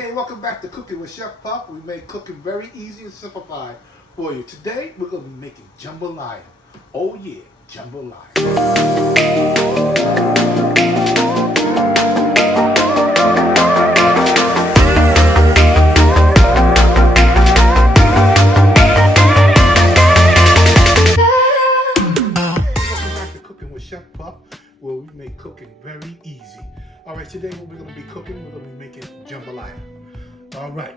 Hey, welcome back to Cooking with Chef Puff. We make cooking very easy and simplified for you. Today, we're going to be making jambalaya. Oh yeah, jambalaya. Welcome back to Cooking with Chef Puff, where we make cooking very easy. All right, today what we're going to be cooking, we're going to be making jambalaya. All right,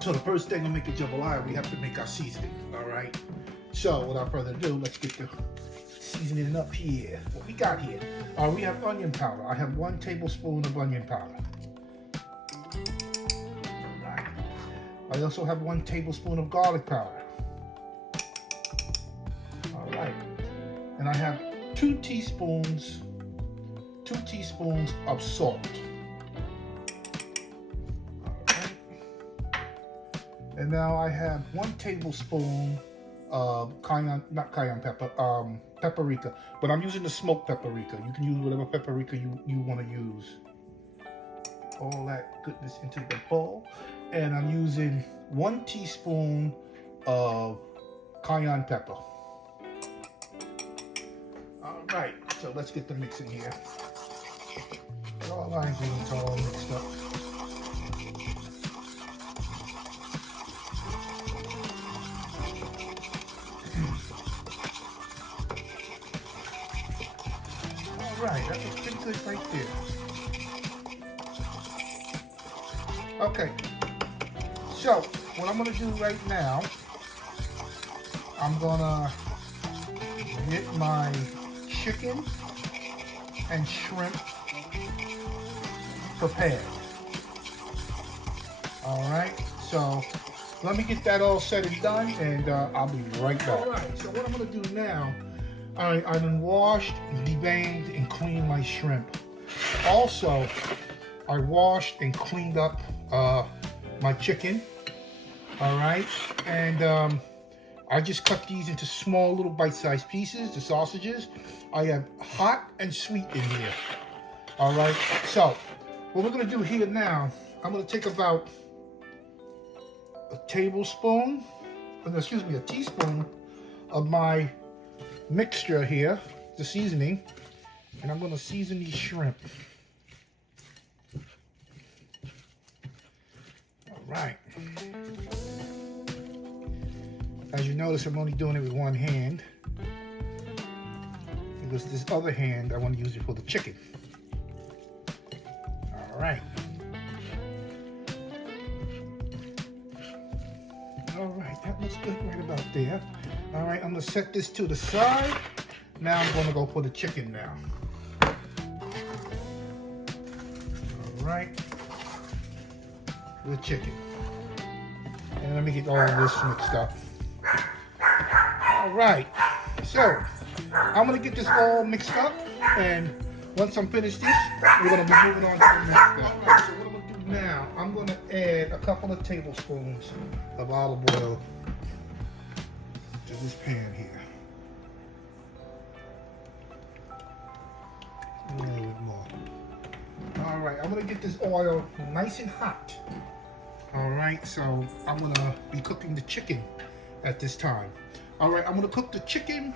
so the first thing to make a jambalaya, we have to make our seasoning. All right, so without further ado, let's get the seasoning up here. What we got here, we have onion powder. I have 1 tablespoon of onion powder. All right. I also have 1 tablespoon of garlic powder. All right, and I have 2 teaspoons of salt. Alright. And now I have 1 tablespoon of paprika, but I'm using the smoked paprika. You can use whatever paprika you want to use. All that goodness into the bowl. And I'm using 1 teaspoon of cayenne pepper. All right, so let's get the mixing here. All our ingredients are all mixed up. All right, that looks pretty good right there. Okay, so what I'm gonna do right now, I'm gonna get my chicken and shrimp prepared. All right, so let me get that all said and done, and I'll be right back. All right, so what I'm gonna do now, I've been washed, deveined, and cleaned my shrimp. Also, I washed and cleaned up my chicken. All right, and I just cut these into small little bite-sized pieces, the sausages. I have hot and sweet in here. All right, so what we're gonna do here now, I'm gonna take about a teaspoon of my mixture here, the seasoning, and I'm gonna season these shrimp. All right. As you notice, I'm only doing it with 1 hand, because this other hand, I want to use it for the chicken. All right. All right, that looks good right about there. All right, I'm gonna set this to the side. Now I'm gonna go for the chicken now. All right, the chicken. And let me get all of this mixed up. All right, so I'm gonna get this all mixed up, and once I'm finished this, we're gonna be moving on to the next step. All right, so what I'm gonna do now, I'm gonna add a couple of tablespoons of olive oil to this pan here. A little bit more. All right, I'm gonna get this oil nice and hot. All right, so I'm gonna be cooking the chicken at this time. All right, I'm gonna cook the chicken,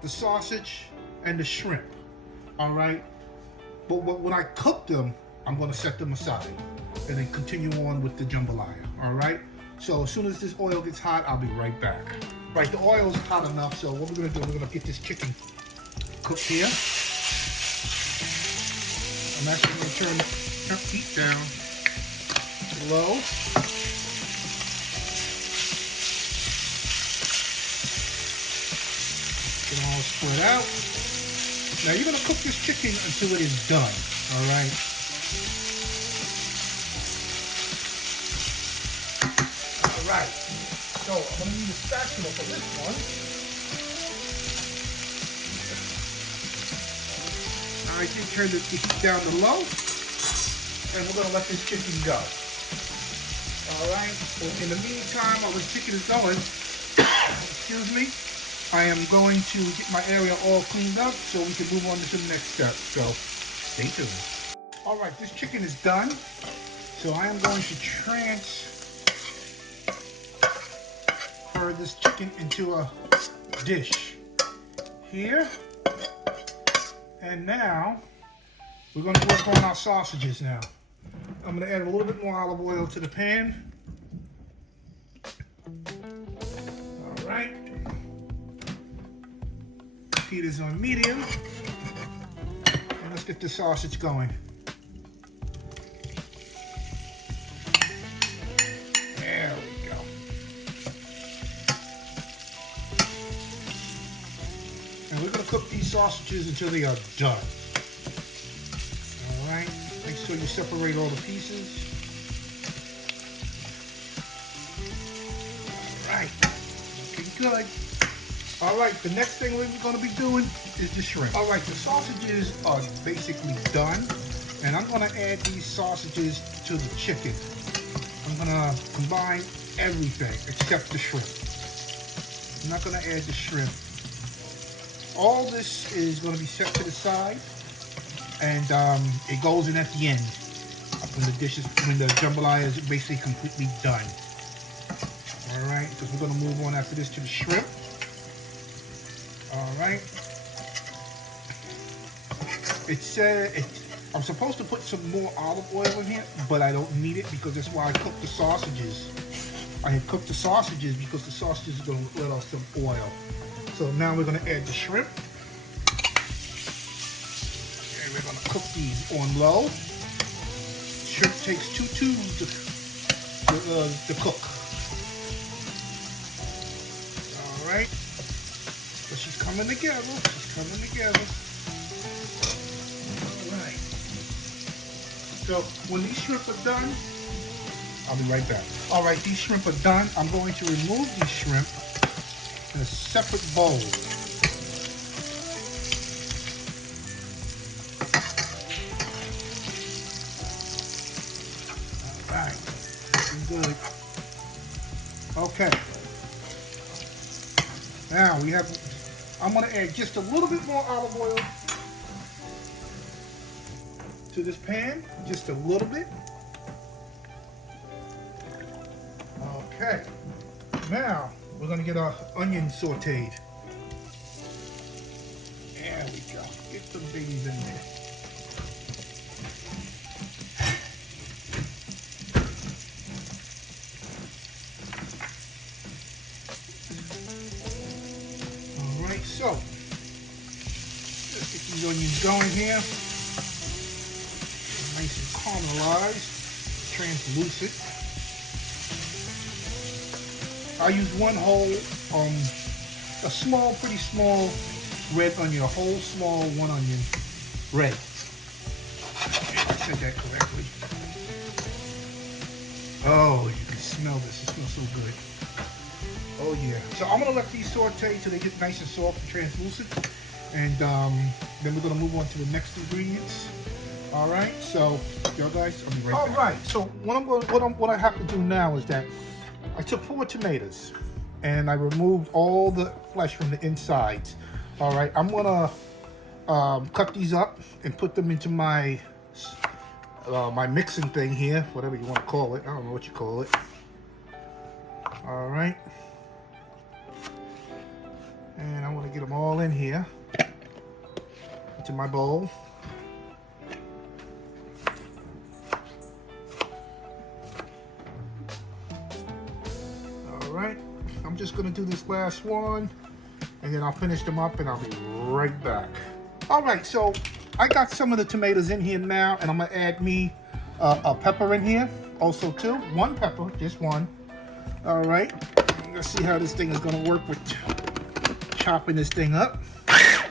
the sausage, and the shrimp. All right, but when I cook them, I'm gonna set them aside and then continue on with the jambalaya. All right, so as soon as this oil gets hot, I'll be right back. Right, the oil is hot enough, so what we're gonna do, we're gonna get this chicken cooked here. I'm actually gonna turn the heat down to low. Get all spread out. Now you're gonna cook this chicken until it is done. All right. All right. So I'm gonna need a spatula for this one. All right, then turn the heat down to low, and we're gonna let this chicken go. All right. So in the meantime, while this chicken is going, excuse me, I am going to get my area all cleaned up so we can move on to the next step. So stay tuned. All right, this chicken is done. So I am going to transfer this chicken into a dish here. And now we're going to work on our sausages now. I'm going to add a little bit more olive oil to the pan. All right. Heat is on medium. And let's get the sausage going. There we go. And we're going to cook these sausages until they are done. All right. Make sure you separate all the pieces. All right. Looking good. All right, the next thing we're going to be doing is the shrimp. All right, the sausages are basically done, and I'm going to add these sausages to the chicken. I'm going to combine everything except the shrimp. I'm not going to add the shrimp. All this is going to be set to the side, and it goes in at the end when the dishes, when the jambalaya is basically completely done. All right, because we're going to move on after this to the shrimp. All right. It said I'm supposed to put some more olive oil in here, but I don't need it because that's why I cooked the sausages. I had cooked the sausages because the sausages are going to let off some oil. So now we're going to add the shrimp. And we're going to cook these on low. Shrimp takes 2 tubes to cook. All right. But she's coming together. She's coming together. All right. So when these shrimp are done, I'll be right back. All right, these shrimp are done. I'm going to remove these shrimp in a separate bowl. All right. Looking good. Okay. Now we have. I'm going to add just a little bit more olive oil to this pan, just a little bit. Okay, now we're going to get our onion sauteed. There we go. Get some babies in there. So, let's get these onions going here. Nice and caramelized, translucent. I use one whole, a small, pretty small red onion, a whole small 1 onion, red. I said that correctly. Oh, you can smell this. It smells so good. Oh yeah. So I'm gonna let these saute till they get nice and soft and translucent, and then we're gonna move on to the next ingredients. All right. So, y'all guys, I'll be right back. All right. So what I have to do now is that I took 4 tomatoes and I removed all the flesh from the insides. All right. I'm gonna cut these up and put them into my my mixing thing here, whatever you want to call it. I don't know what you call it. All right. And I want to get them all in here into my bowl. All right, I'm just going to do this last one and then I'll finish them up and I'll be right back. All right, so I got some of the tomatoes in here now, and I'm going to add me a pepper in here also too. 1 pepper, just 1. All right, let's see how this thing is going to work with chopping this thing up. It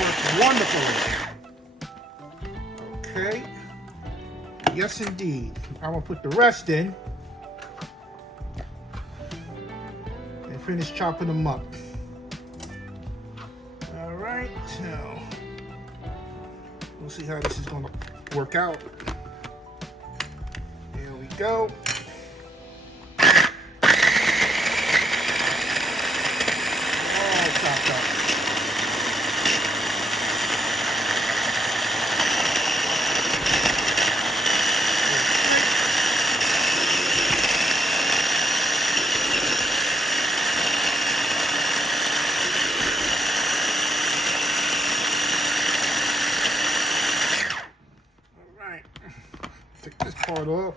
works wonderfully. Okay. Yes, indeed. I'm gonna put the rest in and finish chopping them up. All right. So we'll see how this is gonna work out. There we go. Take this part off.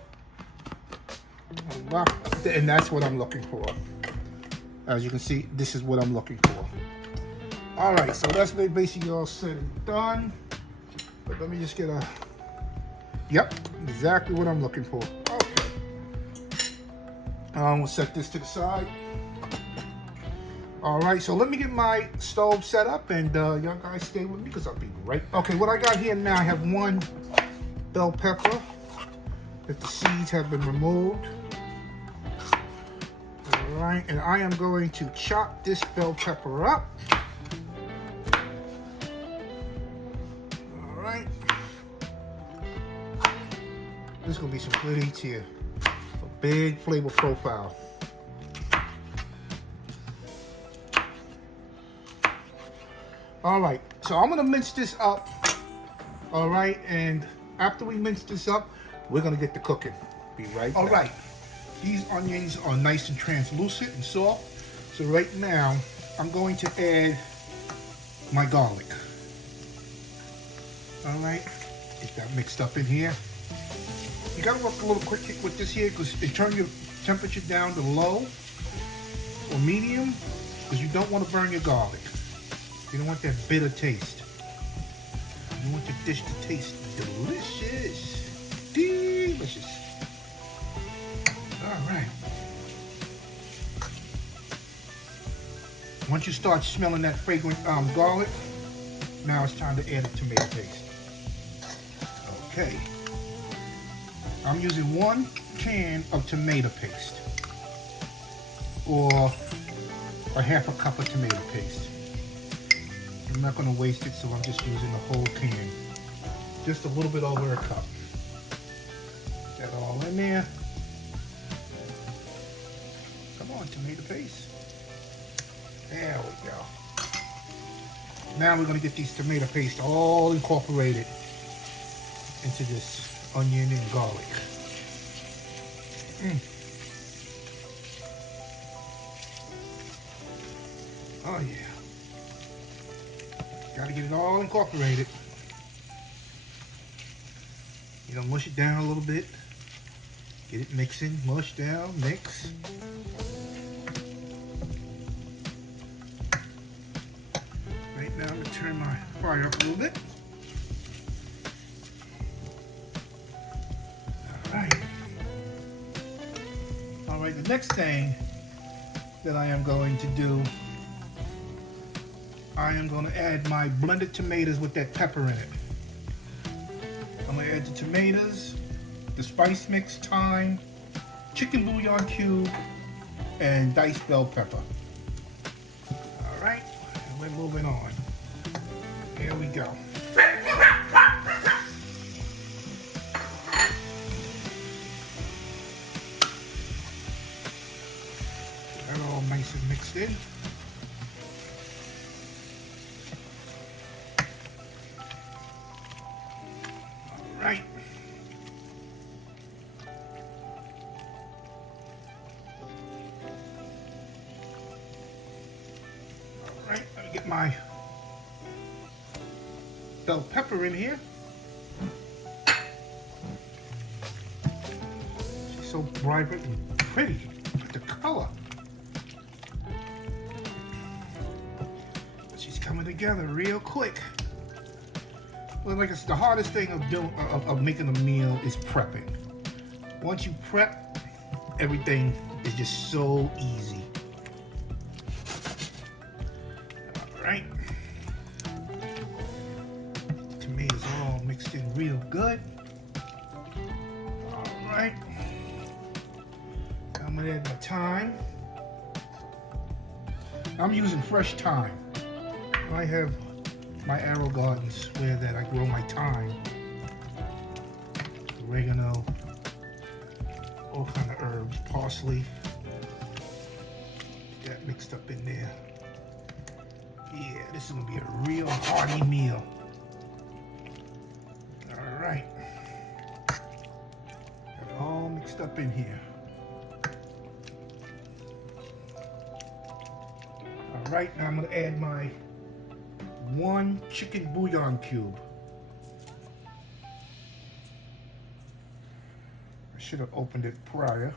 And that's what I'm looking for. As you can see, this is what I'm looking for. All right, so that's basically all said and done. But let me just get a, yep, exactly what I'm looking for. Okay. We'll set this to the side. All right, so let me get my stove set up, and y'all guys stay with me because I'll be right. Okay, what I got here now, I have one bell pepper that the seeds have been removed. All right, and I am going to chop this bell pepper up. All right. There's gonna be some good eats here. A big flavor profile. All right, so I'm gonna mince this up. All right, and after we mince this up, we're gonna get to cooking. Be right back. All right, these onions are nice and translucent and soft. So right now, I'm going to add my garlic. All right, get that mixed up in here. You gotta work a little quick with this here because it turns your temperature down to low or medium because you don't want to burn your garlic. You don't want that bitter taste. You want your dish to taste delicious. Delicious. All right. Once you start smelling that fragrant garlic, now it's time to add the tomato paste. Okay. I'm using 1 can of tomato paste or a half a cup of tomato paste. I'm not going to waste it, so I'm just using the whole can. Just a little bit over a cup. Put that all in there. Come on, tomato paste. There we go. Now we're going to get these tomato paste all incorporated into this onion and garlic. Oh yeah. Gotta get it all incorporated. You know, mush it down a little bit. Get it mixing, mush down, mix. Right now, I'm gonna turn my fire up a little bit. All right, the next thing that I am going to do, I am going to add my blended tomatoes with that pepper in it. I'm going to add the tomatoes, the spice mix, thyme, chicken bouillon cube, and diced bell pepper. All right, and we're moving on. Here we go. They're all nice and mixed in. Right. All right, let me get my bell pepper in here. She's so vibrant and pretty. Look at the color. She's coming together real quick. Well, like it's the hardest thing of making a meal is prepping. Once you prep, everything is just so easy. All right. Tomatoes all mixed in real good. All right. I'm gonna add my thyme. I'm using fresh thyme. I have my arrow gardens where that I grow my thyme, oregano, all kind of herbs, parsley. Get that mixed up in there. Yeah, this is gonna be a real hearty meal. All right, got it all mixed up in here. All right, now I'm gonna add my 1 chicken bouillon cube. should have opened it prior.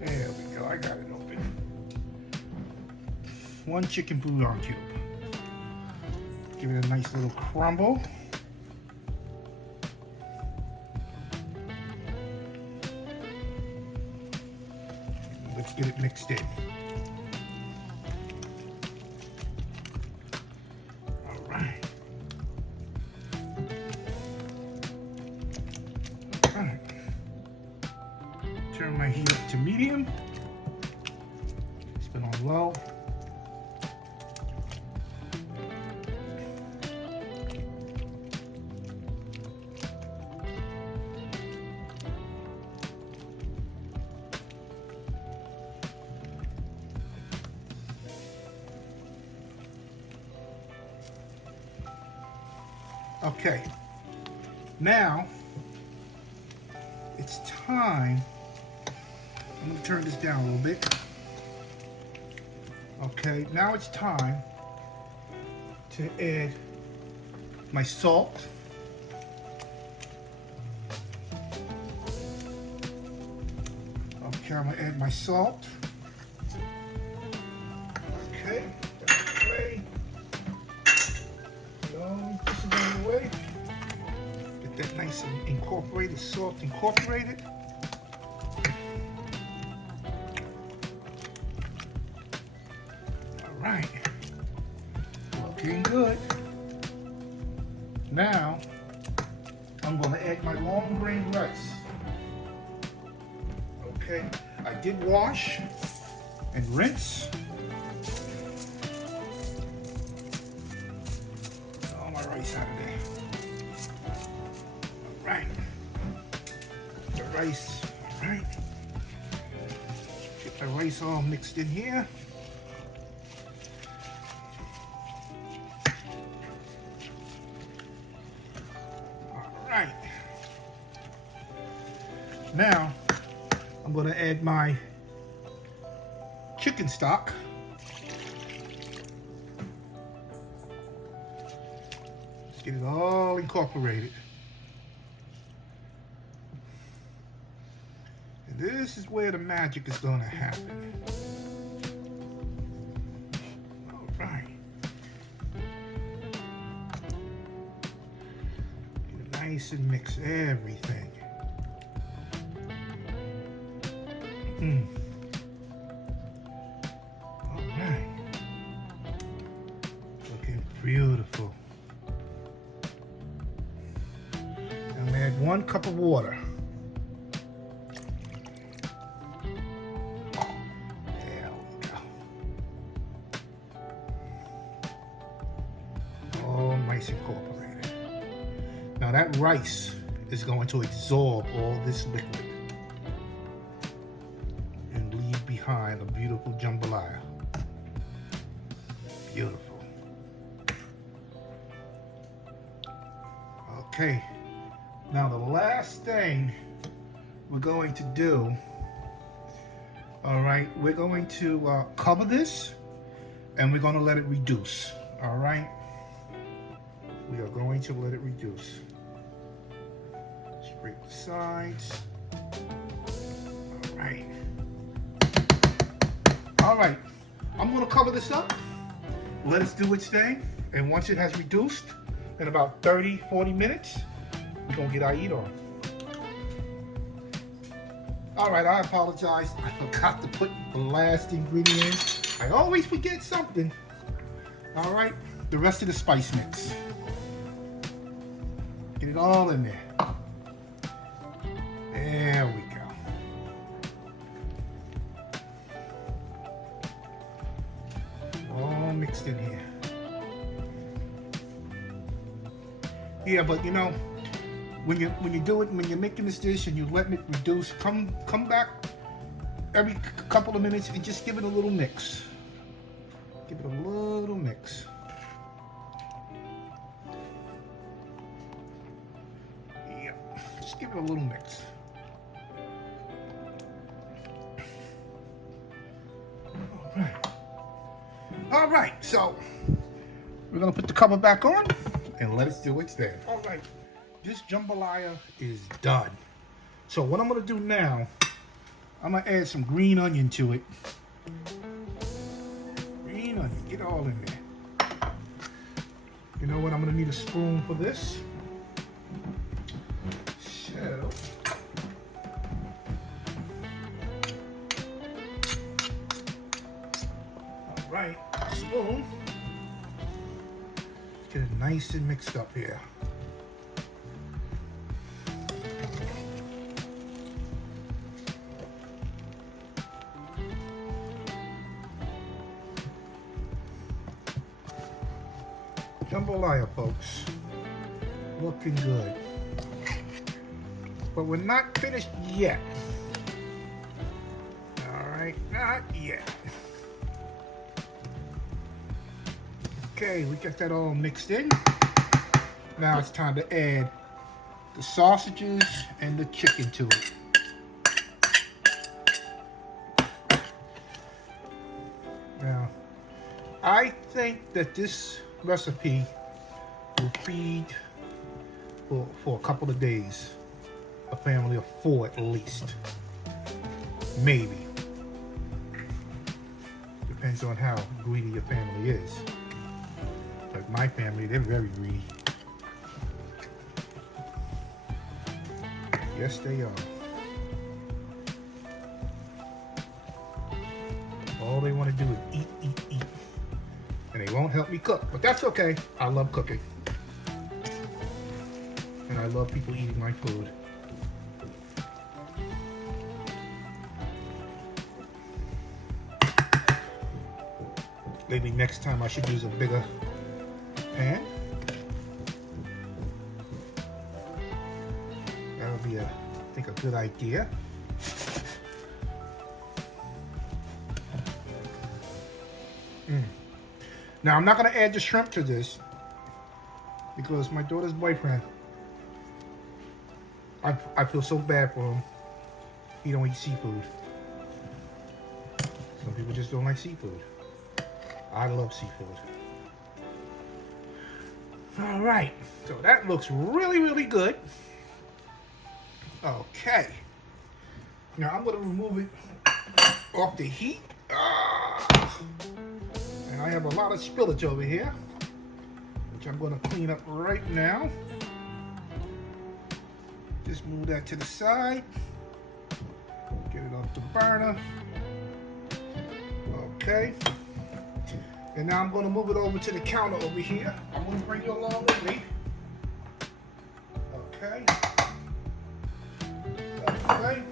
There we go, I got it open. 1 chicken bouillon cube. Give it a nice little crumble. Let's get it mixed in. All right. All right. Turn my heat up to medium. Spin on low. Okay, now it's time. I'm going to turn this down a little bit. Okay, now it's time to add my salt. Okay, I'm going to add my salt. Okay, that's ready. This is on the way. Get that nice and incorporated, salt incorporated. All right, looking good. Now, I'm going to add my long grain rice. Okay, I did wash and rinse. Rice out of there. All right. The rice. All right. Get the rice all mixed in here. All right. Now, I'm going to add my chicken stock. Get it all incorporated. And this is where the magic is going to happen. All right. Get it nice and mix everything. All right. Looking beautiful. 1 cup of water. There we go. All nice incorporated. Now that rice is going to absorb all this liquid and leave behind a beautiful jambalaya. Beautiful. Okay. Now the last thing we're going to do, all right, we're going to cover this and we're going to let it reduce, all right? We are going to let it reduce. Scrape the sides. All right. All right, I'm going to cover this up, let it do its thing, and once it has reduced in about 30-40 minutes, we're gonna get our eat on. All right, I apologize. I forgot to put the last ingredient. I always forget something. All right, the rest of the spice mix. Get it all in there. There we go. All mixed in here. Yeah, but you know, when you're making this dish and you're letting it reduce, come back every couple of minutes and just give it a little mix. Give it a little mix. Yep, just give it a little mix. All right, so we're gonna put the cover back on and let it do its thing. All right. this jambalaya is done. So what I'm gonna do now, I'm gonna add some green onion to it. Green onion, get all in there. You know what, I'm gonna need a spoon for this. So, all right, spoon. Get it nice and mixed up here. Jambalaya, folks, looking good, but we're not finished yet. All right, not yet. Okay, we got that all mixed in. Now it's time to add the sausages and the chicken to it. Now, I think that this recipe will feed for a couple of days, a family of 4 at least, maybe. Depends on how greedy your family is. Like my family, they're very greedy. Yes, they are. All they want to do is eat, eat, eat. And they won't help me cook, but that's okay. I love cooking. And I love people eating my food. Maybe next time I should use a bigger pan. That would be, I think, a good idea. Now, I'm not going to add the shrimp to this because my daughter's boyfriend, I feel so bad for him. He don't eat seafood. Some people just don't like seafood. I love seafood. All right, so that looks really, really good. Okay. Now, I'm going to remove it off the heat. And I have a lot of spillage over here, which I'm going to clean up right now. Just move that to the side. Get it off the burner. Okay. And now I'm going to move it over to the counter over here. I'm going to bring you along with me. Okay. Okay.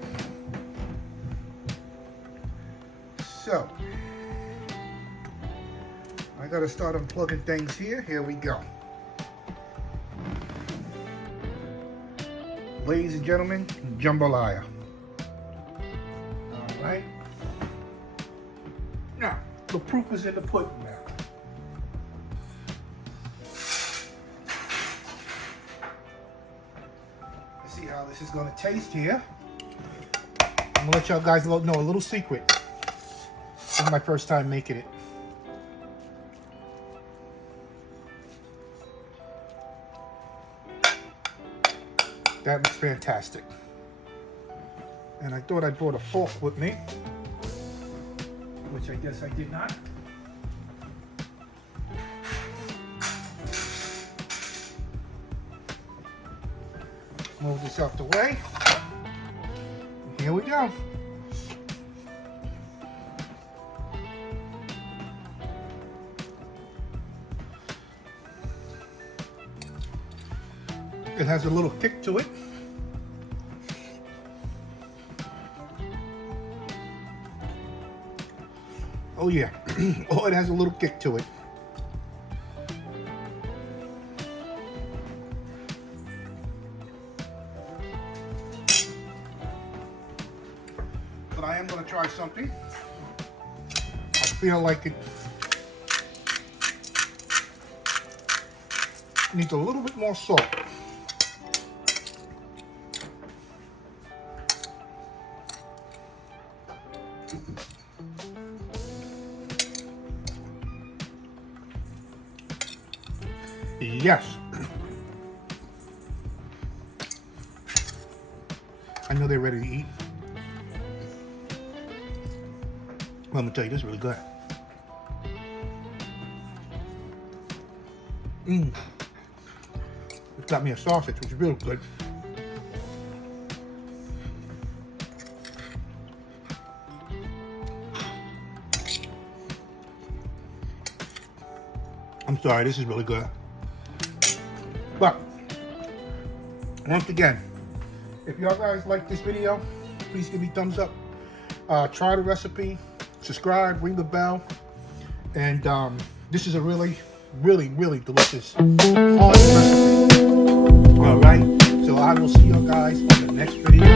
So, I gotta start unplugging things here. Here we go. Ladies and gentlemen, jambalaya. All right. Now, the proof is in the pudding now. Let's see how this is gonna taste here. I'm gonna let y'all guys know a little secret. This is my first time making it. That looks fantastic. And I thought I brought a fork with me, which I guess I did not. Move this out the way. Here we go. It has a little kick to it. Oh yeah, oh, it has a little kick to it. But I am going to try something. I feel like it needs a little bit more salt. Yes. I know they're ready to eat. Well, I'm gonna tell you, this is really good. It's got me a sausage, which is real good. I'm sorry, this is really good. But once again, if y'all guys like this video, please give me a thumbs up. Try the recipe, subscribe, ring the bell, and this is a really delicious recipe. All right, so I will see you guys on the next video.